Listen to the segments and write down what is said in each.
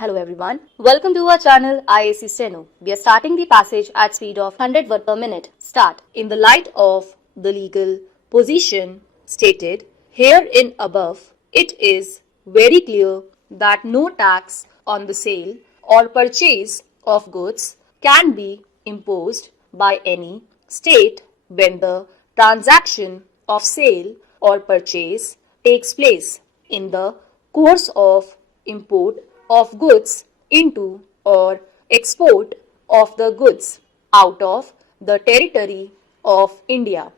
Hello everyone. Welcome to our channel IAC Steno. We are starting the passage at speed of 100 word per minute. Start. In the light of the legal position stated herein above, it is very clear that no tax on the sale or purchase of goods can be imposed by any state when the transaction of sale or purchase takes place in the course of import of goods into or export of the goods out of the territory of India.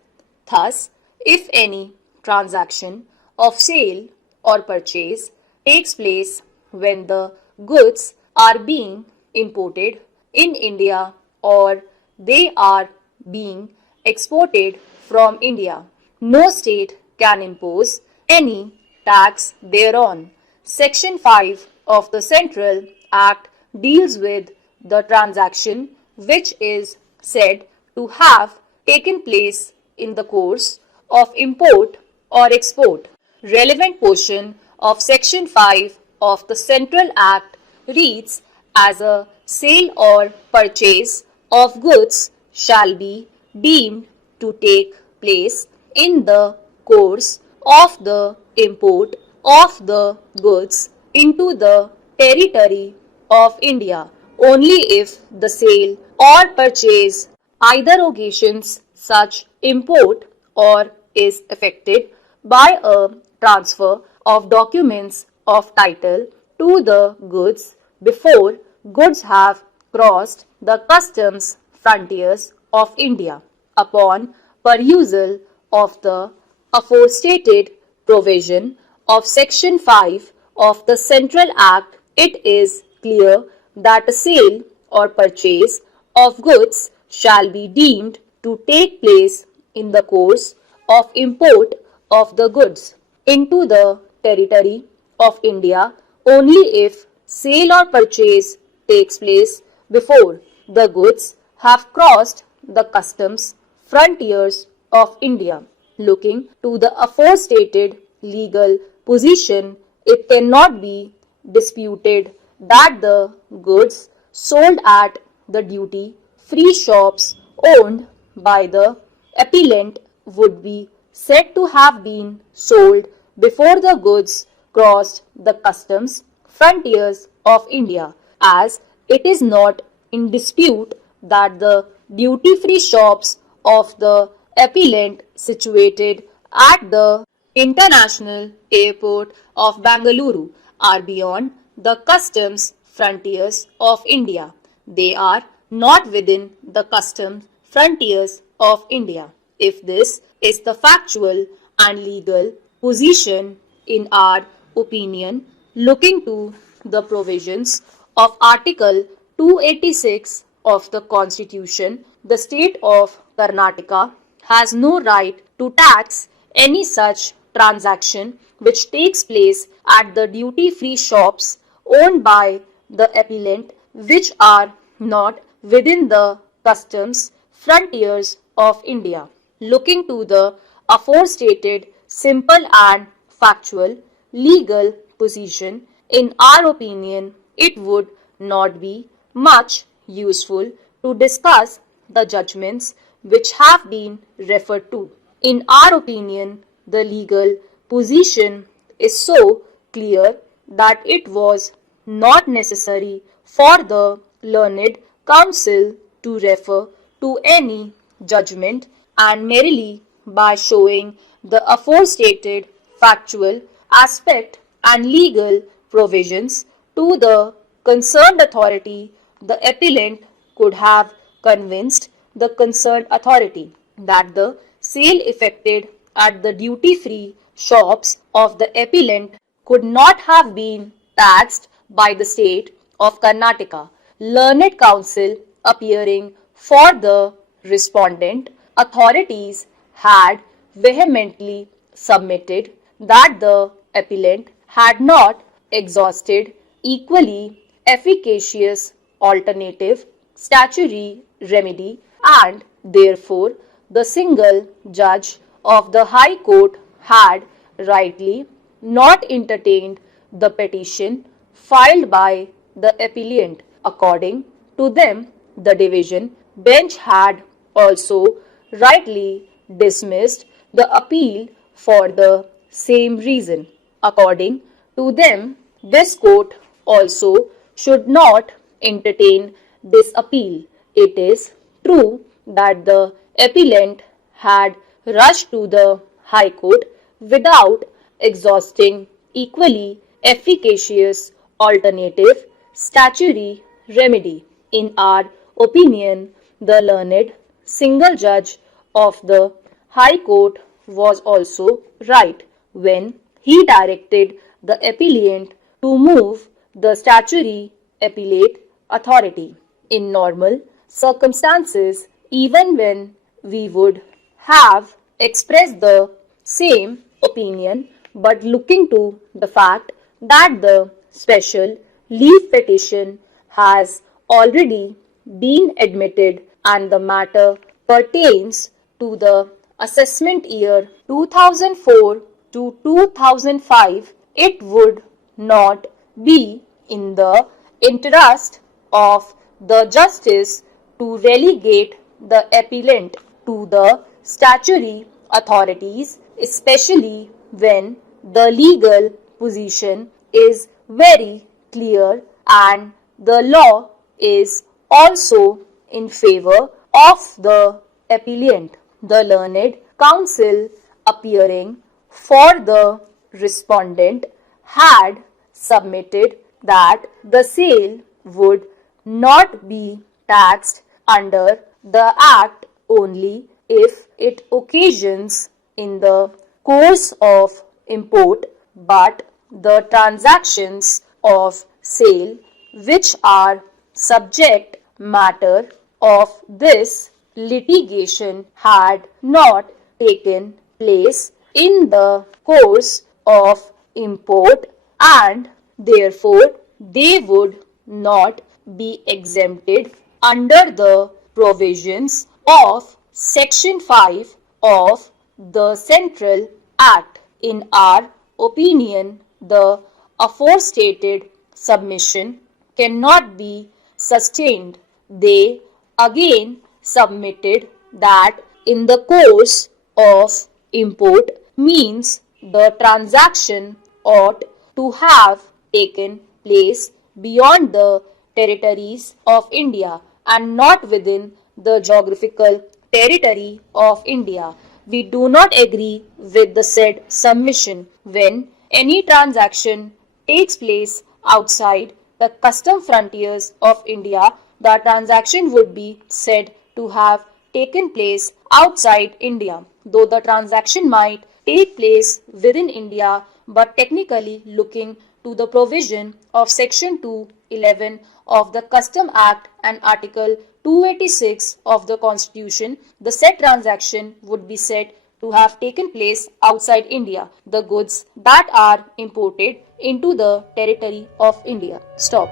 Thus, if any transaction of sale or purchase takes place when the goods are being imported in India or they are being exported from India, no state can impose any tax thereon. Section 5 of the Central Act deals with the transaction which is said to have taken place in the course of import or export. Relevant portion of Section 5 of the Central Act reads as a sale or purchase of goods shall be deemed to take place in the course of the import of the goods into the territory of India only if the sale or purchase either occasions such import or is effected by a transfer of documents of title to the goods before goods have crossed the customs frontiers of India. Upon perusal of the aforestated provision of Section 5 of the Central Act, it is clear that a sale or purchase of goods shall be deemed to take place in the course of import of the goods into the territory of India only if sale or purchase takes place before the goods have crossed the customs frontiers of India. Looking to the aforestated legal position, it cannot be disputed that the goods sold at the duty-free shops owned by the appellant would be said to have been sold before the goods crossed the customs frontiers of India, as it is not in dispute that the duty-free shops of the appellant situated at the International Airport of Bangalore are beyond the customs frontiers of India. They are not within the customs frontiers of India. If this is the factual and legal position, in our opinion, looking to the provisions of Article 286 of the Constitution, the state of Karnataka has no right to tax any such transaction which takes place at the duty-free shops owned by the appellant which are not within the customs frontiers of India. Looking to the aforestated simple and factual legal position, in our opinion, it would not be much useful to discuss the judgments which have been referred to. In our opinion, the legal position is so clear that it was not necessary for the learned counsel to refer to any judgment, and merely by showing the aforestated factual aspect and legal provisions to the concerned authority, the appellant could have convinced the concerned authority that the sale effected at the duty-free shops of the appellant could not have been taxed by the state of Karnataka. Learned counsel appearing for the respondent authorities had vehemently submitted that the appellant had not exhausted equally efficacious alternative statutory remedy, and therefore the single judge of the High Court had rightly not entertained the petition filed by the appellant. According to them, the division bench had also rightly dismissed the appeal for the same reason. According to them, this court also should not entertain this appeal. It is true that the appellant had rushed to the High Court without exhausting equally efficacious alternative statutory remedy. In our opinion, the learned single judge of the High Court was also right when he directed the appellant to move the statutory appellate authority. In normal circumstances, even when we would have expressed the same opinion, but looking to the fact that the special leave petition has already been admitted and the matter pertains to the assessment year 2004 to 2005, it would not be in the interest of the justice to relegate the appellant to the statutory authorities, especially when the legal position is very clear and the law is also in favor of the appellant. The learned counsel appearing for the respondent had submitted that the sale would not be taxed under the Act only if it occasions in the course of import, but the transactions of sale which are subject matter of this litigation had not taken place in the course of import and therefore they would not be exempted under the provisions of Section 5 of the Central Act. In our opinion, the aforestated submission cannot be sustained. They again submitted that in the course of import means the transaction ought to have taken place beyond the territories of India and not within the geographical territory of India. We do not agree with the said submission. When any transaction takes place outside the custom frontiers of India, the transaction would be said to have taken place outside India, though the transaction might take place within India, but technically looking to the provision of Section 211 of the Custom Act and Article 286 of the Constitution, the said transaction would be said to have taken place outside India, the goods that are imported into the territory of India. Stop.